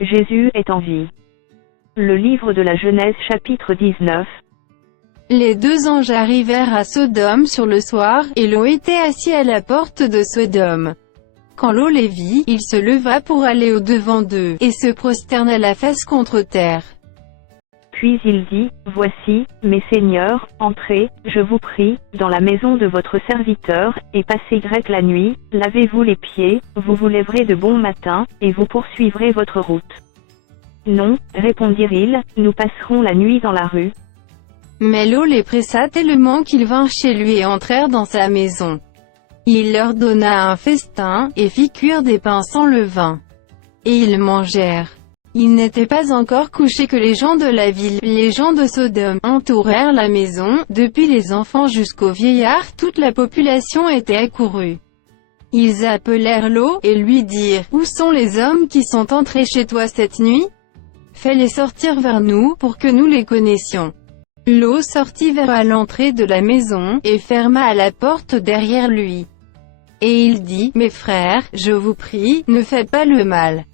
Jésus est en vie. Le livre de la Genèse chapitre 19. Les deux anges arrivèrent à Sodome sur le soir, et Lot était assis à la porte de Sodome. Quand Lot les vit, il se leva pour aller au-devant d'eux, et se prosterna la face contre terre. Puis il dit, Voici, mes seigneurs, entrez, je vous prie, dans la maison de votre serviteur, et passez la nuit, lavez-vous les pieds, vous vous lèverez de bon matin, et vous poursuivrez votre route. Non, répondirent-ils, nous passerons la nuit dans la rue. Mais Lot les pressa tellement qu'ils vinrent chez lui et entrèrent dans sa maison. Il leur donna un festin, et fit cuire des pains sans levain. Et ils mangèrent. Ils n'étaient pas encore couchés que les gens de la ville, les gens de Sodome, entourèrent la maison, depuis les enfants jusqu'aux vieillards, toute la population était accourue. Ils appelèrent Lot, et lui dirent, Où sont les hommes qui sont entrés chez toi cette nuit? Fais-les sortir vers nous, pour que nous les connaissions. Lot sortit vers l'entrée de la maison, et ferma à la porte derrière lui. Et il dit, Mes frères, je vous prie, ne faites pas le mal.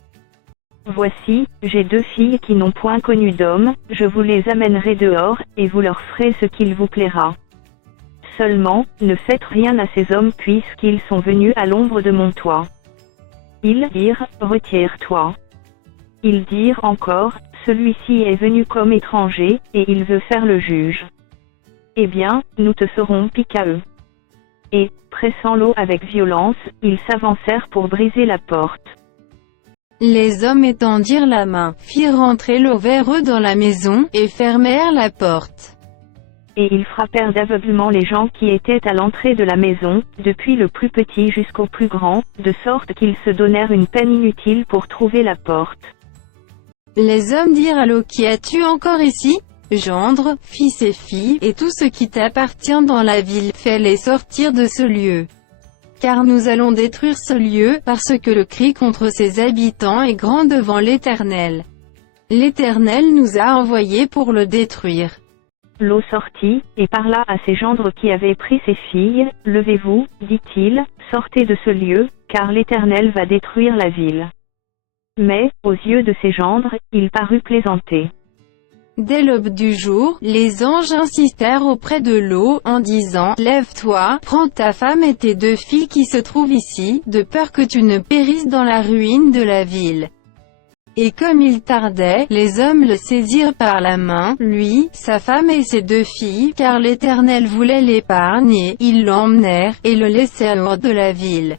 Voici, j'ai deux filles qui n'ont point connu d'homme, je vous les amènerai dehors, et vous leur ferez ce qu'il vous plaira. Seulement, ne faites rien à ces hommes puisqu'ils sont venus à l'ombre de mon toit. Ils dirent, Retire-toi. Ils dirent encore, Celui-ci est venu comme étranger, et il veut faire le juge. Eh bien, nous te ferons pique à eux. Et, pressant Lot avec violence, ils s'avancèrent pour briser la porte. Les hommes étendirent la main, firent rentrer Lot vers eux dans la maison, et fermèrent la porte. Et ils frappèrent d'aveuglement les gens qui étaient à l'entrée de la maison, depuis le plus petit jusqu'au plus grand, de sorte qu'ils se donnèrent une peine inutile pour trouver la porte. Les hommes dirent à Lot, Qui as-tu encore ici? Gendre, fils et filles, et tout ce qui t'appartient dans la ville, fais-les sortir de ce lieu. Car nous allons détruire ce lieu, parce que le cri contre ses habitants est grand devant l'Éternel. L'Éternel nous a envoyés pour le détruire. Lot sortit, et parla à ses gendres qui avaient pris ses filles, Levez-vous, dit-il, sortez de ce lieu, car l'Éternel va détruire la ville. Mais, aux yeux de ses gendres, il parut plaisanter. Dès l'aube du jour, les anges insistèrent auprès de Lot, en disant, Lève-toi, prends ta femme et tes deux filles qui se trouvent ici, de peur que tu ne périsses dans la ruine de la ville. Et comme il tardait, les hommes le saisirent par la main, lui, sa femme et ses deux filles, car l'Éternel voulait l'épargner, ils l'emmenèrent, et le laissèrent hors de la ville.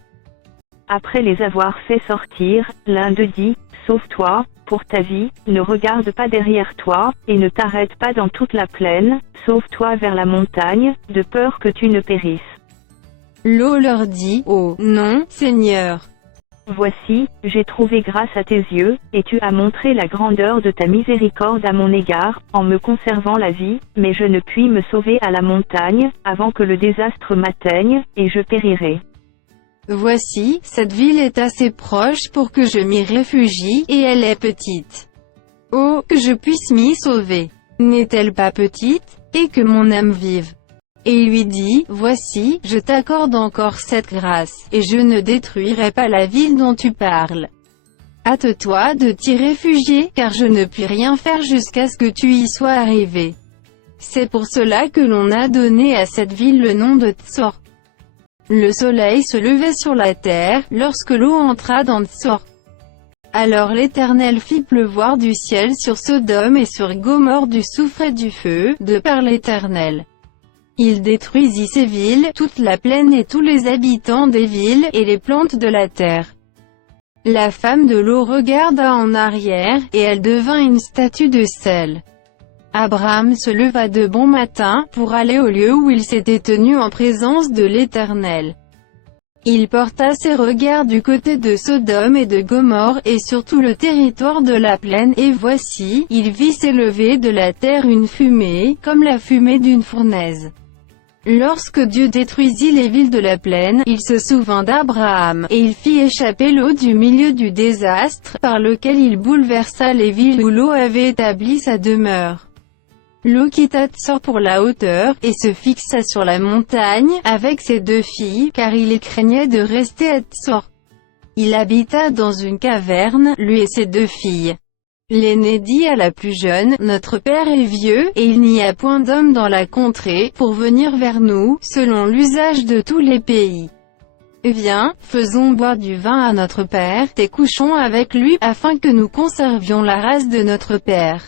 Après les avoir fait sortir, l'un d'eux dit, Sauve-toi, pour ta vie, ne regarde pas derrière toi, et ne t'arrête pas dans toute la plaine, sauve-toi vers la montagne, de peur que tu ne périsses. Lot leur dit, Oh, non, Seigneur. Voici, j'ai trouvé grâce à tes yeux, et tu as montré la grandeur de ta miséricorde à mon égard, en me conservant la vie, mais je ne puis me sauver à la montagne, avant que le désastre m'atteigne, et je périrai. Voici, cette ville est assez proche pour que je m'y réfugie, et elle est petite. Oh, que je puisse m'y sauver. N'est-elle pas petite? Et que mon âme vive. Et il lui dit, Voici, je t'accorde encore cette grâce, et je ne détruirai pas la ville dont tu parles. Hâte-toi de t'y réfugier, car je ne puis rien faire jusqu'à ce que tu y sois arrivé. C'est pour cela que l'on a donné à cette ville le nom de Tsor. Le soleil se levait sur la terre, lorsque Lot entra dans Tsor. Alors l'Éternel fit pleuvoir du ciel sur Sodome et sur Gomorrhe du soufre et du feu, de par l'Éternel. Il détruisit ces villes, toute la plaine et tous les habitants des villes, et les plantes de la terre. La femme de Lot regarda en arrière, et elle devint une statue de sel. Abraham se leva de bon matin, pour aller au lieu où il s'était tenu en présence de l'Éternel. Il porta ses regards du côté de Sodome et de Gomorrhe, et sur tout le territoire de la plaine, et voici, il vit s'élever de la terre une fumée, comme la fumée d'une fournaise. Lorsque Dieu détruisit les villes de la plaine, il se souvint d'Abraham, et il fit échapper Lot du milieu du désastre, par lequel il bouleversa les villes où Lot avait établi sa demeure. Lot quitta Tsor pour la hauteur, et se fixa sur la montagne, avec ses deux filles, car il craignait de rester à Tsor. Il habita dans une caverne, lui et ses 2 filles. L'aîné dit à la plus jeune, « Notre père est vieux, et il n'y a point d'homme dans la contrée, pour venir vers nous, selon l'usage de tous les pays. Viens, faisons boire du vin à notre père, et couchons avec lui, afin que nous conservions la race de notre père. »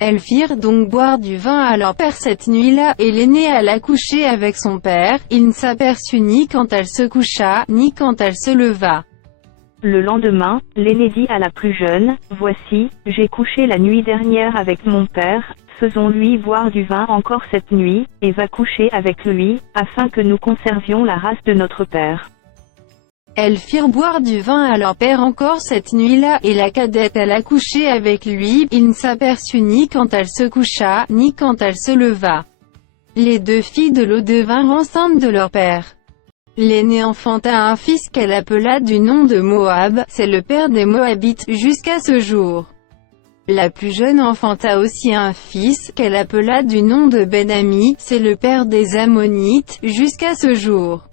Elles firent donc boire du vin à leur père cette nuit-là, et l'aînée alla coucher avec son père. Il ne s'aperçut ni quand elle se coucha, ni quand elle se leva. Le lendemain, l'aîné dit à la plus jeune, « Voici, j'ai couché la nuit dernière avec mon père, faisons-lui boire du vin encore cette nuit, et va coucher avec lui, afin que nous conservions la race de notre père. » Elles firent boire du vin à leur père encore cette nuit-là, et la cadette alla coucher avec lui. Il ne s'aperçut ni quand elle se coucha, ni quand elle se leva. Les 2 filles de l'eau devinrent enceintes de leur père. L'aînée enfanta un fils qu'elle appela du nom de Moab, c'est le père des Moabites, jusqu'à ce jour. La plus jeune enfanta aussi un fils, qu'elle appela du nom de Ben-Ami, c'est le père des Ammonites, jusqu'à ce jour.